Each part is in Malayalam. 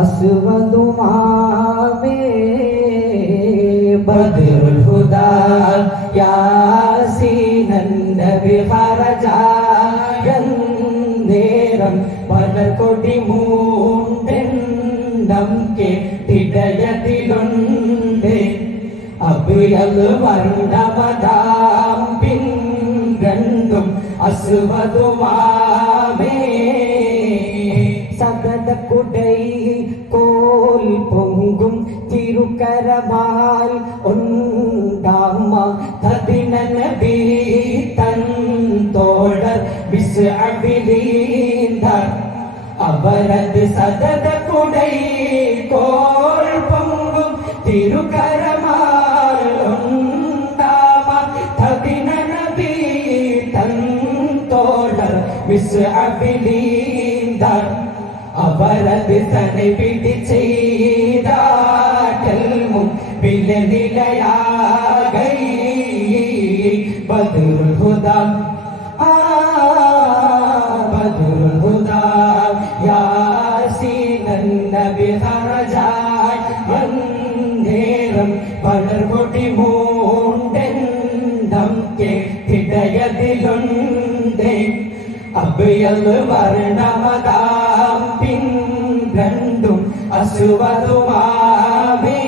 അസ്വദുമാമേ ബദ്റുൽ ഹുദാ യാസീനൻ നബി ഖറജായന്നേരം പലകൊടി മൂണ്ടെണ്ണം കേട്ടിടയതിലുണ്ട് അബിയൽ വർണ്ണമതാം പിൻഗണ്ടും അസ്വദുമാമേ സകല കുടൈ കോൽ പൊങ്കും തിരുക്കരമാൽ ഉണ്ടാമ തദിന നബി തൻ തോഴർ വിസ്അബിലീന്ദ അവരത് സദത കുടൈ കോൽ പൊങ്കും തിരുക്കരമാൽ ഉണ്ടാമ തദിന നബി തൻ തോഴർ വിസ്അബിലീന്ദ അവരത് തന്നെ പിടി ചെയ്താൽമും വിലനിലയാകൈ ബദ്റുൽ ഹുദാ ബദ്റുൽ ഹുദാ യാസീനൻ നബി ഖറജായന്നേരം പലർകൊടി മൂണ്ടെണ്ണം കേട്ടിടയതിലുണ്ട് അബിയൽ വർണ്ണമതാം പിൻഗണ്ടും അസ്വദുമാമേ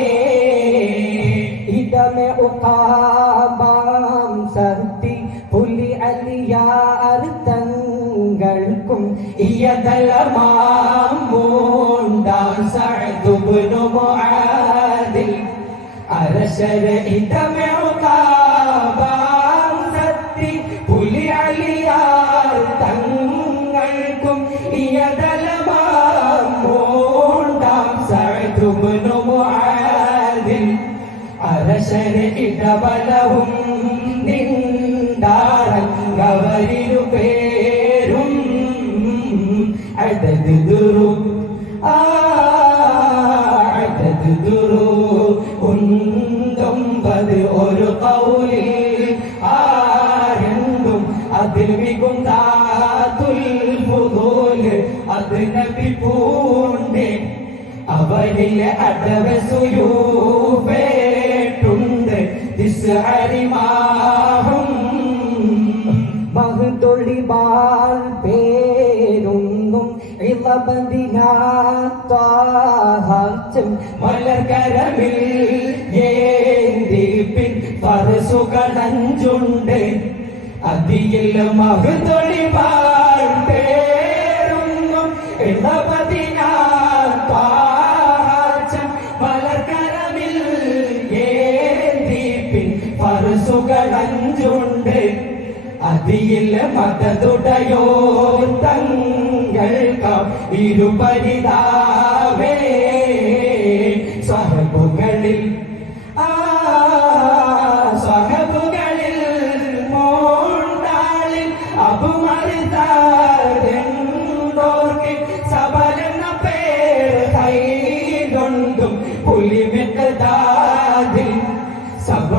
ഇദമെ ഉഖാബാം സർത്തി പുലി അലിയാർ തങ്ങൾക്കും ഇയദലമാം മൂണ്ടാം സഅദ് ഇബ്നു മുആദിൽ അരശര ഇദമെ ഉഖാബാം സർത്തി പുലി അലിയാർ തങ്ങൾക്കും ഇയദലമാം മൂണ്ടാം സഅദ് ഇബ്നു മുആദിൽ അരശര ഇടവലവും നിന്ദാരംഗവരിലു പേരും അദദ് ദുരു അദദ് ദുരു ഉണ്ടൊമ്പത് ഒരു കൗലിൽ ആരണ്ടും അതിൽ മികുന്താതുൽ ഫുദൂൽ അത് നബി പൂണ്ടേ അവരിലെ അടവസുയൂപേട്ടുണ്ട് ദിസ്അരിമാഹും മഹ്തൊളിബാൽ പേരൊന്നും ഇളബദിനാത്താഹം മലർക്കരമിൽ ഏന്തി പിൻ പരസുകളഞ്ചുണ്ട് അതിയിൽ മഹ്തൊളിബാൽ പേരൊന്നും ഇളബദിനാത്താഹം മലർക്കരമിൽ ഏന്തി പിൻ പരസുകളഞ്ചുണ്ട് അതിയിൽ മതതുടയോ തങ്ങൾക്കാം ഇരുപരിതാവേ സ്വഹബുകളിൽ സ്വഹബുകളിൽ മോണ്ടാളിൽ അബുമറിതാരെന്തോർക്ക് സബലെന്ന പേര് കൈകൊണ്ടും പുലിമിക്കതാതിൽ സബ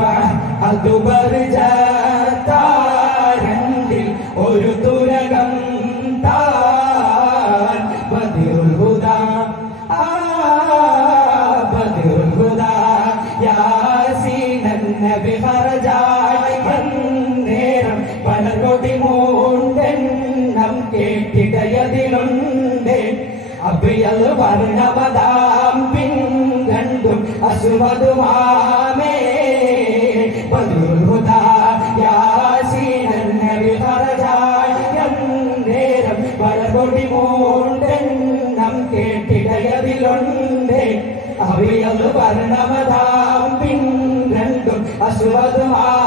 അതുപരിചാരണ്ടിൽ ഒരു തുരകം താൻ ബദ്റുൽ ഹുദാ ബദ്റുൽ ഹുദാ യാസീനൻ നബി ഖറജായന്നേരം പലകൊടി മൂണ്ടെണ്ണം കേട്ടിടയതിലുണ്ട് അബിയൽ വർണ്ണമതാം പിൻഗണ്ടും അസ്വദുമാമേ ബദ്റുൽ ഹുദാ യാസീനൻ നബി ഖറജായന്നേരം പലകൊടി മൂണ്ടെണ്ണം കേട്ടിടയതിലുണ്ട് അബിയൽ വർണ്ണമതാം പിൻഗണ്ടും അസ്വദുമാമേ